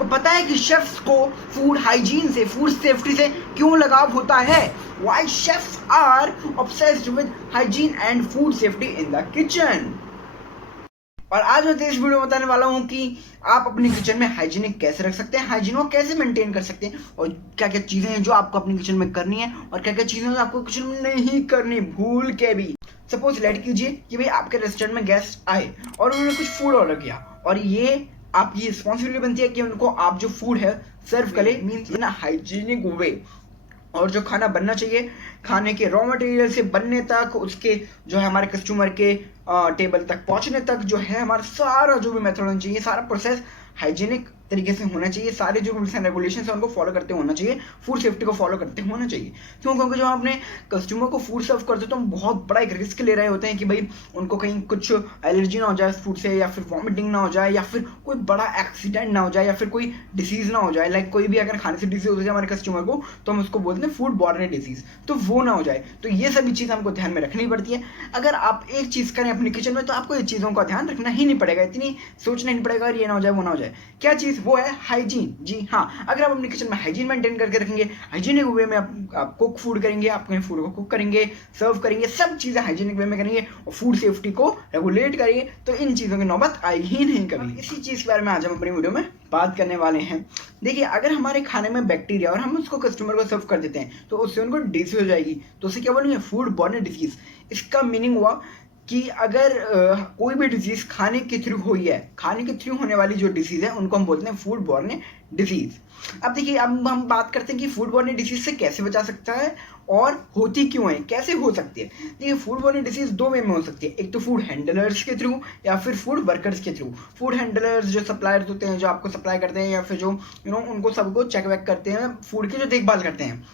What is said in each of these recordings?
आपको पता है कि शेफ्स को फूड हाइजीन से, फूड सेफ्टी से क्यों लगाव होता है? Why chefs are obsessed with hygiene and food safety in the kitchen? और आज मैं इस वीडियो में बताने वाला हूँ कि आप अपने किचन में हाइजीनिक कैसे रख सकते हैं, हाइजीन को कैसे मेंटेन कर सकते हैं, और क्या क्या चीज़ें हैं जो आपको अपने किचन में करनी है और क्या क्या चीज़ें हैं जो आपको किचन में नहीं करनी भूल के भी। सपोज लेट कीजिए कि भाई आपके रेस्टोरेंट में गेस्ट आए और उन्होंने कुछ फूड ऑर्डर किया, और ये आपकी रिस्पॉन्सिबिलिटी बनती है कि उनको आप जो फूड है सर्व करें मीन्स इन हाइजीनिक वे। और जो खाना बनना चाहिए, खाने के रॉ मटेरियल से बनने तक, उसके जो है हमारे कस्टमर के टेबल तक पहुंचने तक जो है हमारा सारा जो भी मेथड होना चाहिए, सारा प्रोसेस हाइजीनिक तरीके से होना चाहिए। सारे जो रूल्स एंड रेगुलेशन है उनको फॉलो करते होना चाहिए, फूड सेफ्टी को फॉलो करते होना चाहिए। क्यों? क्योंकि जब हम अपने कस्टमर को फूड सर्व करते हैं तो हम बहुत बड़ा एक रिस्क ले रहे होते हैं कि भाई उनको कहीं कुछ एलर्जी ना हो जाए फूड से, या फिर वॉमिटिंग ना हो जाए, या फिर कोई बड़ा एक्सीडेंट ना हो जाए, या फिर कोई डिसीज ना हो जाए। लाइक कोई भी अगर खाने से डिसीज हो जाए हमारे कस्टमर को तो हम उसको बोलते हैं फूड बॉर्न डिसीज, तो वो ना हो जाए। तो ये सभी चीज़ हमको ध्यान में रखनी पड़ती है। अगर आप एक चीज़ करें अपने किचन में तो आपको ये चीज़ों का ध्यान रखना ही नहीं पड़ेगा, इतनी सोचना नहीं पड़ेगा ये ना हो जाए वो ना हो जाए। क्या चीज़? वो है हाइजीन। जी हाँ, अगर आप अपने किचन में हाइजीन मेंटेन करके रखेंगे, हाइजीनिक वे में आप कुक फूड करेंगे, आप अपने फूड को कुक करेंगे, सर्व करेंगे, सब चीज़ें हाइजीनिक वे में करेंगे और फूड सेफ्टी को रेगुलेट करेंगे, तो इन चीज़ों की नौबत आएगी ही नहीं कभी। इसी चीज़ के बारे में आज हम अपनी वीडियो में बात करने वाले हैं। देखिए, अगर हमारे खाने में बैक्टीरिया और हम उसको कस्टमर को सर्व कर देते हैं तो उससे उनको डिसीज हो जाएगी, तो उसे क्या बोलेंगे? Food borne disease. इसका मीनिंग हुआ कि अगर कोई भी डिजीज खाने के थ्रू हुई है, खाने के थ्रू होने वाली जो डिसीज है उनको हम बोलते हैं फूड बॉर्न डिजीज। अब देखिए, अब हम बात करते हैं कि फूड बॉर्न डिजीज से कैसे बचा सकता है और होती क्यों है, कैसे हो सकती है। देखिए, फूड बॉर्न डिजीज दो वे में हो सकती है, एक तो फूड हैंडलर्स के थ्रू या फिर फूड वर्कर्स के थ्रू। फूड हैंडलर्स जो सप्लायर्स होते हैं, जो आपको सप्लाई करते हैं, या फिर जो उनको सबको चेक वेक करते हैं, फूड की जो देखभाल करते हैं,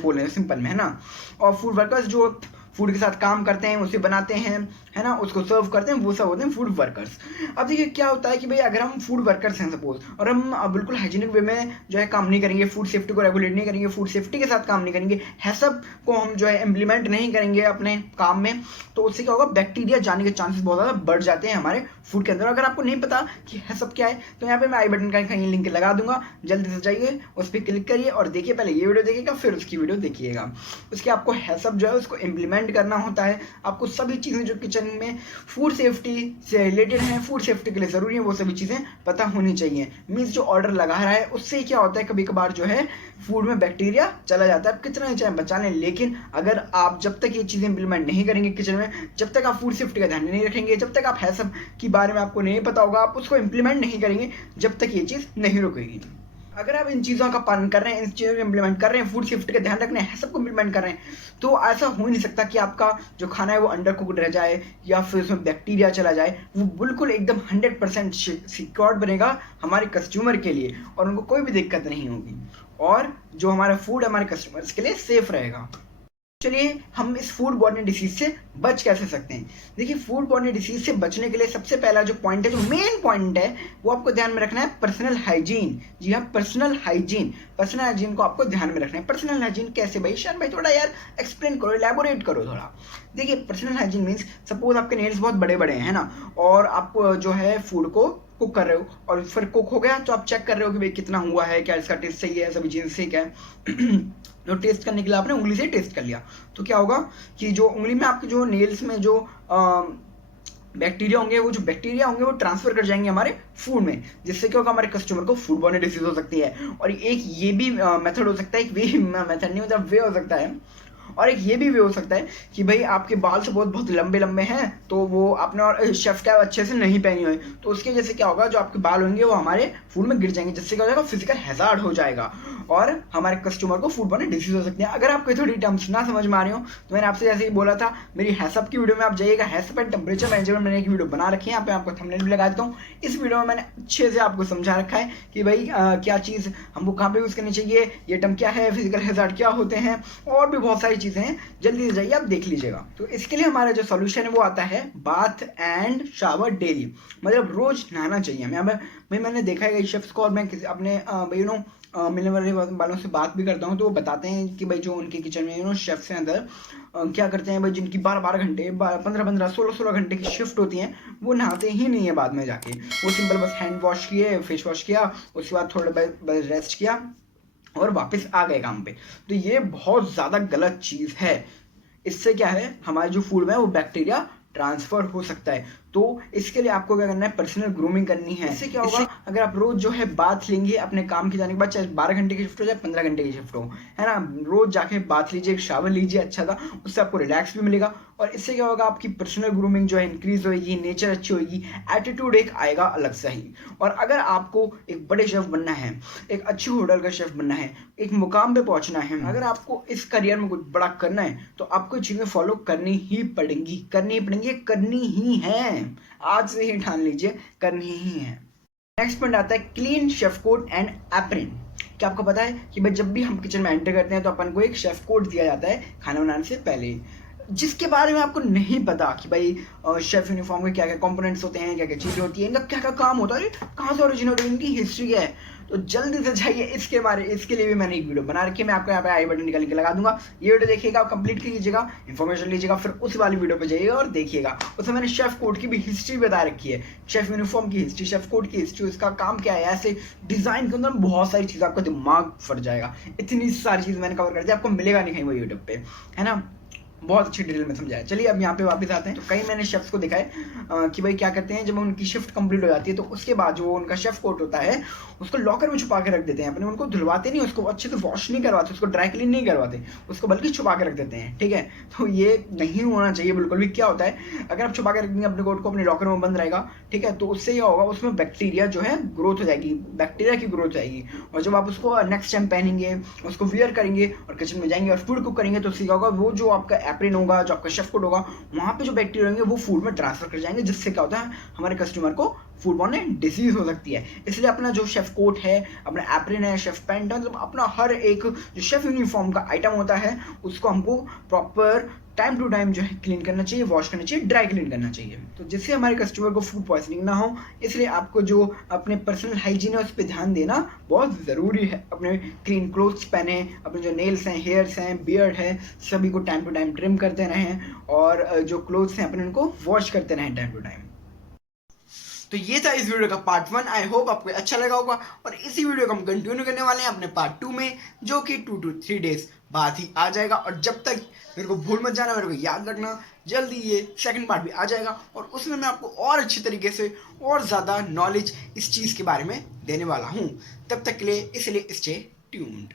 बोले सिंपल में, है ना। और फूड वर्कर्स जो फूड के साथ काम करते हैं, उसे बनाते हैं, है ना, उसको सर्व करते हैं, वो सब होते हैं फूड वर्कर्स। अब देखिए क्या होता है कि भाई अगर हम फूड वर्कर्स हैं सपोज, और हम बिल्कुल हाइजीनिक वे में जो है काम नहीं करेंगे, फूड सेफ्टी को रेगुलेट नहीं करेंगे, फूड सेफ्टी के साथ काम नहीं करेंगे, हैसब को हम जो है इम्प्लीमेंट नहीं करेंगे अपने काम में, तो उससे क्या होगा? बैक्टीरिया जाने के चांसेस बहुत ज़्यादा बढ़ जाते हैं हमारे फूड के अंदर। अगर आपको नहीं पता कि हैसब क्या है तो यहाँ पे मैं आई बटन का कहीं लिंक लगा दूंगा, जल्दी से जाइए उस पर क्लिक करिए और देखिए। पहले ये वीडियो देखिएगा फिर उसकी वीडियो देखिएगा। उसके आपको हैसब जो है उसको इम्प्लीमेंट करना होता है। आपको सभी चीज़ें जो किचन में फूड सेफ्टी से रिलेटेड हैं, फूड सेफ्टी के लिए ज़रूरी है, वो सभी चीज़ें पता होनी चाहिए। मीन्स जो ऑर्डर लगा रहा है उससे क्या होता है, कभी कभार जो है फूड में बैक्टीरिया चला जाता है। आप कितना ही चाहे बचा लें, लेकिन अगर आप जब तक ये चीज़ें इंप्लीमेंट नहीं करेंगे किचन में, जब तक आप फूड सेफ्टी का ध्यान नहीं रखेंगे, जब तक आप हैसब के बारे में आपको नहीं पता होगा, आप उसको इंप्लीमेंट नहीं करेंगे, जब तक ये चीज़ नहीं रुकेगी। अगर आप इन चीज़ों का पालन कर रहे हैं, इन चीज़ों को इम्प्लीमेंट कर रहे हैं, फूड सेफ्टी का ध्यान रख रहे हैं, सबको इम्प्लीमेंट कर रहे हैं, तो ऐसा हो ही नहीं सकता कि आपका जो खाना है वो अंडर कुक्ड रह जाए या फिर उसमें बैक्टीरिया चला जाए। वो बिल्कुल एकदम 100% सिक्योर्ड बनेगा हमारे कस्टमर के लिए, और उनको कोई भी दिक्कत नहीं होगी, और जो हमारा फूड हमारे कस्टमर्स के लिए सेफ रहेगा। चलिए हम इस फूड बॉर्न डिसीज से बच कैसे सकते हैं। देखिए, फूड बॉर्न डिसीज से बचने के लिए सबसे पहला जो पॉइंट है, जो मेन पॉइंट है, वो आपको ध्यान में रखना है पर्सनल हाइजीन। जी हाँ, पर्सनल हाइजीन। पर्सनल हाइजीन को आपको ध्यान में रखना है। पर्सनल हाइजीन कैसे भाई? शायद भाई थोड़ा यार एक्सप्लेन करो, एलैबोरेट करो थोड़ा। देखिए, पर्सनल हाइजीन मीन्स सपोज आपके नेल्स बहुत बड़े बड़े हैं ना, और आप जो है फूड को कुक कर रहे हो, और फिर कुक हो गया तो आप चेक कर रहे हो कि भाई कितना हुआ है, क्या इसका टेस्ट सही है, सभी चीज़ें ठीक है। जो टेस्ट करने के लिए आपने उंगली से टेस्ट कर लिया, तो क्या होगा कि जो उंगली में आपके जो नेल्स में जो बैक्टीरिया होंगे, वो जो बैक्टीरिया होंगे वो ट्रांसफर कर जाएंगे हमारे फूड में, जिससे क्या होगा? हमारे कस्टमर को फूड बॉर्न डिसीज हो सकती है। और एक ये भी मेथड हो सकता है, एक वे मेथड नहीं होता, वे हो सकता है, और एक ये भी वे हो सकता है कि भाई आपके बाल से बहुत बहुत लंबे लंबे हैं, तो वो आपने और शेफ कैप अच्छे से नहीं पहनी हुई, तो उसके वजह से क्या होगा? जो आपके बाल होंगे वो हमारे फूड में गिर जाएंगे, जिससे क्या हो जाएगा? फिजिकल हैजार्ड हो जाएगा, और हमारे कस्टमर को फूड बॉर्न डिसीज हो सकती है। अगर आपको थोड़ी टर्म्स ना समझ में आ रही हो तो मैंने आपसे जैसे ही बोला था, मेरी हैसअप की वीडियो में आप जाइएगा, हैसअप एंड टेम्परेचर मैनेजमेंट मैंने एक वीडियो बना रखी है, यहाँ पे आपको थंबनेल भी लगा देता हूँ। इस वीडियो में मैंने अच्छे से आपको समझा रखा है कि भाई क्या चीज़ हमको कहाँ पे यूज़ करनी चाहिए, ये टर्म क्या है, फिजिकल हैजार्ड क्या होते हैं, और भी बहुत सारी चीज़ें हैं, जल्दी से जाइए आप देख लीजिएगा। तो इसके लिए हमारा जो सोल्यूशन है वो आता है बाथ एंड शावर डेली, मतलब रोज नहाना चाहिए हमें। भाई मैंने देखा है शेफ्स को, और मैं किसी अपने मिलने वाले वालों से बात भी करता हूँ, तो वो बताते हैं कि भाई जो उनके किचन में शेफ्स हैं अंदर क्या करते हैं भाई, जिनकी 12-12 घंटे 15-15 16-16 घंटे की शिफ्ट होती हैं, वो नहाते ही नहीं है बाद में जाके। वो सिंपल बस हैंड वॉश किए, फेस वॉश किया, उसके बाद थोड़ा बस रेस्ट किया और वापस आ गए काम पे। तो ये बहुत ज़्यादा गलत चीज़ है। इससे क्या है, हमारे जो फूड में वो बैक्टीरिया ट्रांसफर हो सकता है। तो इसके लिए आपको क्या करना है, पर्सनल ग्रूमिंग करनी है। इससे क्या होगा, अगर आप रोज जो है बात लेंगे अपने काम के जाने के बाद, चाहे 12 घंटे की शिफ्ट हो चाहे 15 घंटे की शिफ्ट हो, है ना, रोज जाके बात लीजिए, शावर लीजिए अच्छा था, उससे आपको रिलैक्स भी मिलेगा। और इससे क्या होगा, आपकी पर्सनल ग्रूमिंग जो है इंक्रीज होगी, नेचर अच्छी होगी, एटीट्यूड एक आएगा अलग सा ही। और अगर आपको एक बड़े शेफ बनना है, एक अच्छी होटल का शेफ बनना है, एक मुकाम पे पहुंचना है, अगर आपको इस करियर में कुछ बड़ा करना है, तो आपको चीजें फॉलो करनी ही पड़ेंगी, करनी ही है। आज से ही ठान लीजिए, करनी ही है। नेक्स्ट पॉइंट आता है clean chef coat and apron. क्या आपको पता है कि भाई जब भी हम किचन में एंटर करते हैं तो अपन को एक शेफ कोट दिया जाता है खाना बनाने से पहले, जिसके बारे में आपको नहीं पता कि भाई शेफ यूनिफॉर्म के क्या क्या कंपोनेंट्स होते हैं, क्या क्या चीज़ें होती हैं, इनका क्या क्या काम होता है, कहाँ से ओरिजिनेट हुई, इनकी हिस्ट्री क्या है। तो जल्दी से जाइए, इसके लिए भी मैंने एक वीडियो बना रखी है, मैं आपको यहाँ पे आई बटन निकाल के लगा दूंगा। ये वीडियो देखिएगा, कंप्लीट कीजिएगा, इन्फॉर्मेशन लीजिएगा, फिर उस वाली वीडियो पे जाइएगा और देखिएगा। उसमें मैंने शेफ कोट की भी हिस्ट्री बता रखी है, शेफ यूनिफॉर्म की हिस्ट्री, शेफ कोट की हिस्ट्री, उसका काम क्या है, ऐसे डिजाइन के अंदर बहुत सारी चीज़, आपका दिमाग फट जाएगा। इतनी सारी चीज़ मैंने कवर कर दी, आपको मिलेगा नहीं कहीं वो यूट्यूब पे, है ना, बहुत अच्छी डिटेल में समझाया। चलिए अब यहाँ पे वापस आते हैं। तो कई मैंने शेफ्स को देखा है कि भाई क्या करते हैं, जब उनकी शिफ्ट कंप्लीट हो जाती है तो उसके बाद जो उनका शेफ कोट होता है उसको लॉकर में छुपा के रख देते हैं अपने, उनको धुलवाते नहीं, उसको अच्छे से वॉश नहीं करवाते, उसको ड्राई क्लीन नहीं करवाते, उसको बल्कि छुपा के रख देते हैं। ठीक है, तो ये नहीं होना चाहिए बिल्कुल भी। क्या होता है, अगर आप छुपा के रख देंगे अपने कोट को, अपने लॉकर में बंद रहेगा, ठीक है, तो उससे क्या होगा, उसमें बैक्टीरिया जो है ग्रोथ हो जाएगी, बैक्टीरिया की ग्रोथ आएगी। और जब आप उसको नेक्स्ट टाइम पहनेंगे, उसको वियर करेंगे और किचन में जाएंगे और फूड कुक करेंगे, तो उससे क्या होगा, वो जो आपका एप्रन होगा, जो आपका शेफ कोट होगा, वहां पे जो बैक्टीरिया होंगे वो फूड में ट्रांसफर कर जाएंगे, जिससे क्या होता है, हमारे कस्टमर को फूड बॉर्न डिजीज हो सकती है। इसलिए अपना जो शेफ कोट है, अपना एप्रन है, शेफ पैंट है, मतलब अपना हर एक जो शेफ यूनिफॉर्म का आइटम होता है उसको हमको प्रॉपर टाइम टू टाइम जो है क्लीन करना चाहिए, वॉश करना चाहिए, ड्राई क्लीन करना चाहिए, तो जिससे हमारे कस्टमर को फूड पॉइजनिंग ना हो। इसलिए आपको जो अपने पर्सनल हाइजीन है उस पर ध्यान देना बहुत ज़रूरी है। अपने क्लीन क्लोथ्स पहने, अपने जो नेल्स हैं, हेयर्स हैं, बियर्ड है, सभी को टाइम टू टाइम ट्रिम करते रहें, और जो क्लोथ्स हैं अपने उनको वॉश करते रहें टाइम टू टाइम। तो ये था इस वीडियो का पार्ट 1। आई होप आपको अच्छा लगा होगा, और इसी वीडियो को हम कंटिन्यू करने वाले हैं अपने पार्ट 2 में, जो कि 2 to 3 डेज बाद ही आ जाएगा। और जब तक मेरे को भूल मत जाना, मेरे को याद रखना, जल्दी ये सेकंड पार्ट भी आ जाएगा, और उसमें मैं आपको और अच्छी तरीके से और ज़्यादा नॉलेज इस चीज़ के बारे में देने वाला हूँ। तब तक के लिए इसलिए स्टे ट्यून्ड।